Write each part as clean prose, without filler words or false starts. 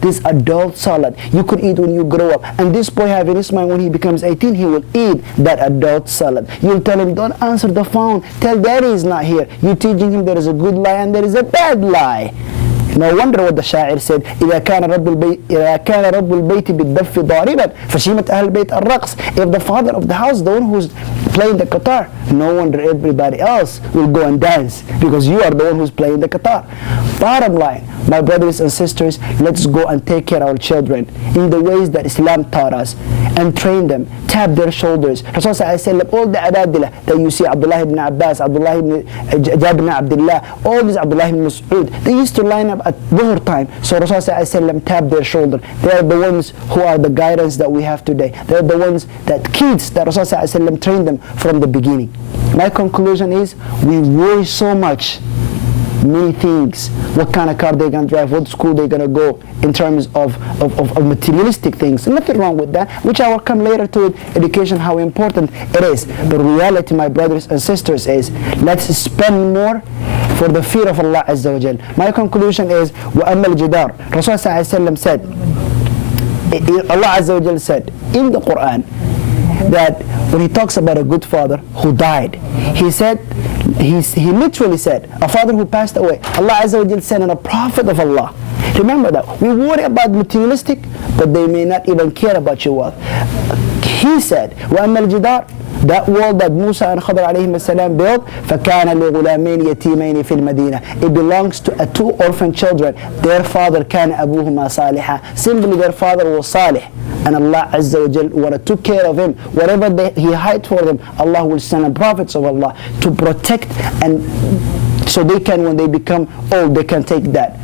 this adult salad. You could eat when you grow up. And this boy having his mind, when he becomes 18, he will eat that adult salad. You'll tell him, don't answer the phone. Tell daddy he's not here. You're teaching him there is a good lie and there is a bad lie. No wonder what the Sha'ir said, إذا كان رب البيت بالدف ضاربا فشيمة أهل البيت الرقص. If the father of the house, the one who's playing the guitar, no wonder everybody else will go and dance because you are the one who's playing the guitar. Bottom line, my brothers and sisters, let's go and take care of our children in the ways that Islam taught us and train them, tap their shoulders. Rasul sallallahu all the adadila that you see, Abdullah ibn Abbas, Abdullah ibn Jabir ibn Abdullah, all these Abdullah ibn Mas'ud, they used to line up at Dhuhr time. So Rasul sallallahu tap their shoulder. They are the ones who are the guidance that we have today. They are the ones that kids that Rasul sallallahu trained them from the beginning. My conclusion is, we worry so much many things, what kind of car they're going to drive, what school they're going to go, in terms of materialistic things. Nothing wrong with that, which I will come later to it, education, how important it is. The reality, my brothers and sisters, is let's spend more for the fear of Allah Azza wa Jal. My conclusion is, وَأَمَّا الْجِدَارِ Rasul sallallahu said, Allah Azza wa Jal said in the Quran, that when he talks about a good father who died, he said, he literally said, a father who passed away, Allah Azza wa Jal said, and a prophet of Allah. Remember that. We worry about materialistic, but they may not even care about your wealth. He said, وَأَمَّا الْجِدَارِ that wall that Musa and Khadr alayhim salam built, فَكَانَ لِغُلَامَيْنِ يَتِيمَيْنِ فِي الْمَدِينَةِ It belongs to two orphan children. Their father كَانَ أَبُوهُمَا صَالِحًا Simply their father was Salih. And Allah Azza wa Jal took care of him. Whatever he hid for them, Allah will send the prophets of Allah to protect, and so they can, when they become old, they can take that.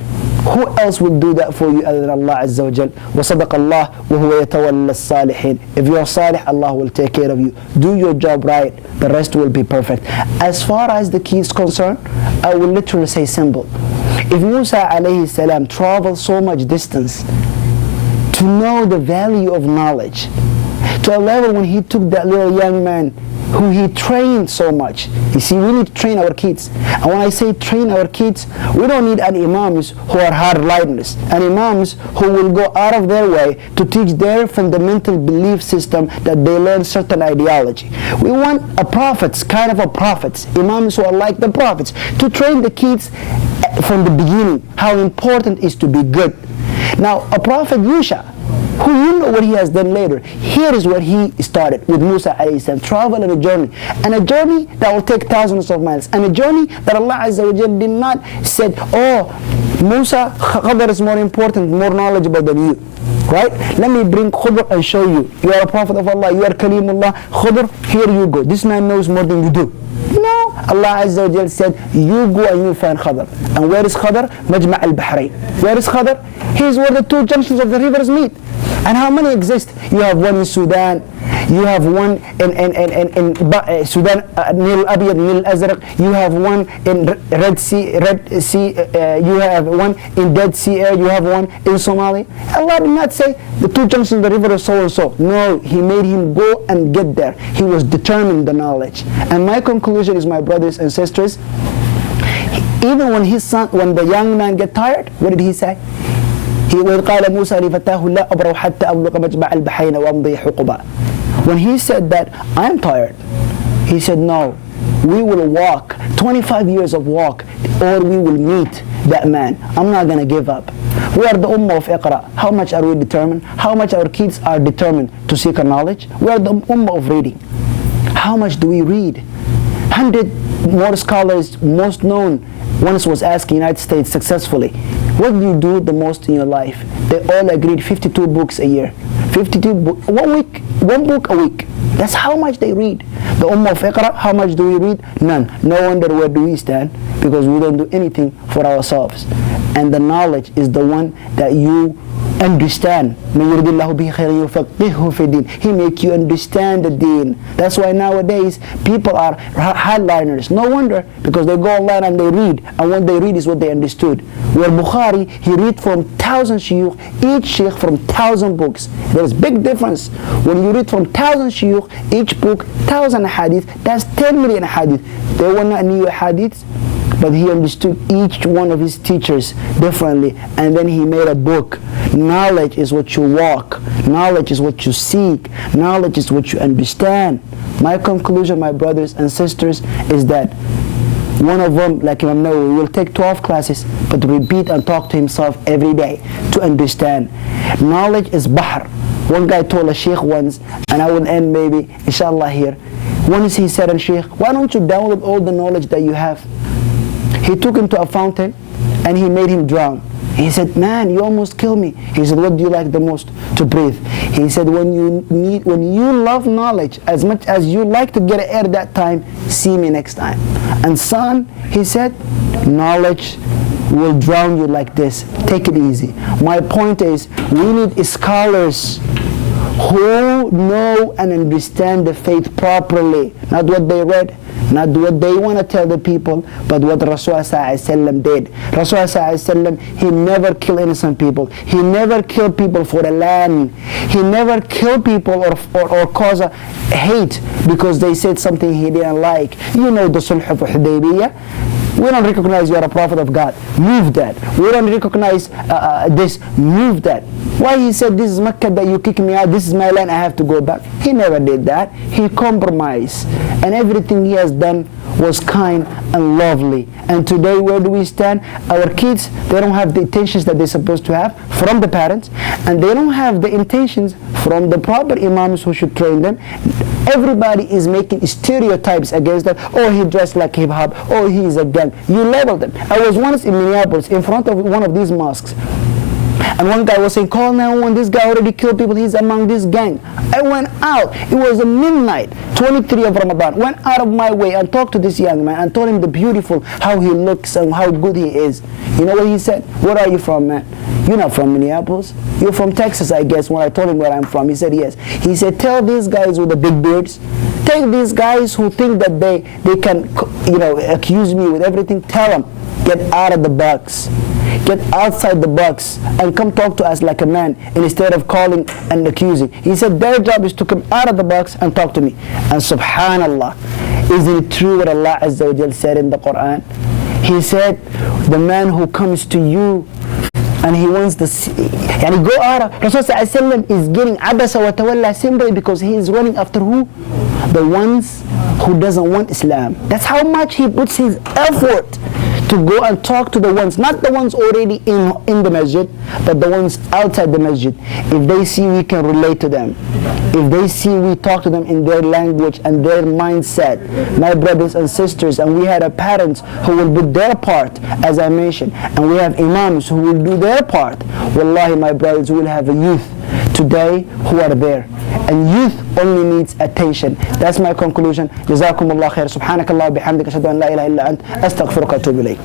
Who else will do that for you other than Allah Azza wa Jal? وَصَدَقَ اللَّهُ وَهُوَ يَتَوَلَّى الصَّالِحِينَ If you are salih, Allah will take care of you. Do your job right, the rest will be perfect. As far as the key is concerned, I will literally say simple. If Musa alayhi salam traveled so much distance to know the value of knowledge, to a level when he took that little young man who he trained so much. You see, we need to train our kids. And when I say train our kids, we don't need an imams who are hardliners, and imams who will go out of their way to teach their fundamental belief system that they learn certain ideology. We want a prophets, kind of a prophets, imams who are like the prophets, to train the kids from the beginning how important it is to be good. Now, a prophet Yusha, who you know what he has done later. Here is what he started with Musa alayhi salam, travel and a journey that will take thousands of miles, and a journey that Allah Azza wa Jal did not say, oh, Musa, Khadr is more important, more knowledgeable than you. Right? Let me bring Khudr and show you. You are a prophet of Allah, you are Kalimullah. Khudr, here you go. This man knows more than you do. No, Allah Azza wa Jal said, you go and you find Khadr. And where is Khadr? Majma' al-Bahrain. Where is Khadr? He is where the two junctions of the rivers meet. And how many exist? You have one in Sudan, you have one in Sudan, Nil Abiyad, Nil Azraq, you have one in Red Sea, you have one in Dead Sea area, you have one in Somalia. Allah did not say the two junctions of the river are so and so. No, He made him go and get there. He was determined the knowledge. And my conclusion is, my brothers and sisters, even when his son, when the young man get tired, what did he say? وَقَالَ مُوسَى لِفَتَاهُ لَا أَبْرَوْ حَتَّى أَبْلُغَ مَجْمَعَ الْبَحْرَيْنِ وَأَمْضِي حُقُبًا When he said that, I'm tired, he said, no, we will walk 25 years of walk, or we will meet that man. I'm not going to give up. We are the ummah of Iqra. How much are we determined? How much our kids are determined to seek a knowledge? We are the ummah of reading. How much do we read? 100 more scholars, most known, once was asked in the United States successfully, what do you do the most in your life? They all agreed 52 books a year. 52 books, 1 week, 1 book a week. That's how much they read. The Ummah of Iqra, how much do we read? None. No wonder where do we stand, because we don't do anything for ourselves. And the knowledge is the one that you understand. He make you understand the deen. That's why nowadays people are hardliners. No wonder, because they go online and they read, and what they read is what they understood. Where Bukhari, he read from 1,000 shuyukh, each shaykh from 1,000 books. There's big difference. When you read from 1,000 shuyukh, each book 1,000 hadith, that's 10 million hadith. They were not new hadiths, but he understood each one of his teachers differently, and then he made a book. Knowledge is what you walk. Knowledge is what you seek. Knowledge is what you understand. My conclusion, my brothers and sisters, is that one of them, like Imam Nawawi, will take 12 classes, but repeat and talk to himself every day to understand. Knowledge is bahr. One guy told a sheikh once, and I will end maybe, inshallah, here. Once he said, sheikh, why don't you download all the knowledge that you have? He took him to a fountain, and he made him drown. He said, man, you almost killed me. He said, what do you like the most? To breathe. He said, when you love knowledge as much as you like to get air that time, see me next time. And son, he said, knowledge will drown you like this. Take it easy. My point is, we need scholars who know and understand the faith properly, not what they read, not what they want to tell the people, but what Rasulullah did. Rasulullah, he never killed innocent people. He never killed people for a land. He never killed people or cause a hate because they said something he didn't like. You know the Sulh of Hudaybiyah. We don't recognize you are a prophet of God. Move that. We don't recognize this. Move that. Why he said, this is Mecca that you kick me out, this is my land, I have to go back. He never did that. He compromised. And everything he has done was kind and lovely. And today, where do we stand? Our kids, they don't have the intentions that they're supposed to have from the parents, and they don't have the intentions from the proper imams who should train them. Everybody is making stereotypes against them. Oh, he dressed like hip-hop. Oh, he's a gang. You label them. I was once in Minneapolis in front of one of these mosques, and one guy was saying, call 911, this guy already killed people, he's among this gang. I went out, it was midnight, 23 of Ramadan, went out of my way and talked to this young man and told him the beautiful, how he looks and how good he is. You know what he said? Where are you from, man? You're not from Minneapolis. You're from Texas, I guess. When I told him where I'm from, he said yes. He said, tell these guys with the big beards, take these guys who think that they can, accuse me with everything, tell them, get out of the box. Get outside the box and come talk to us like a man instead of calling and accusing. He said their job is to come out of the box and talk to me. And subhanallah, isn't it true what Allah Azza wa Jal said in the Quran? He said, the man who comes to you and he wants to see, and he go out, Rasulullah is getting abasa wa tawalla simply because he is running after who? The ones who doesn't want Islam. That's how much he puts his effort to go and talk to the ones, not the ones already in the masjid, but the ones outside the masjid. If they see we can relate to them, if they see we talk to them in their language and their mindset, my brothers and sisters, and we had a parents who will do their part, as I mentioned, and we have imams who will do their part, wallahi my brothers, we will have a youth today who are there. And youth only needs attention. That's my conclusion. Jazakumullah khair. Subhanakallah bihamdika ashhadu an la ilaha illa ant astaghfiruka wa atubu ilayk.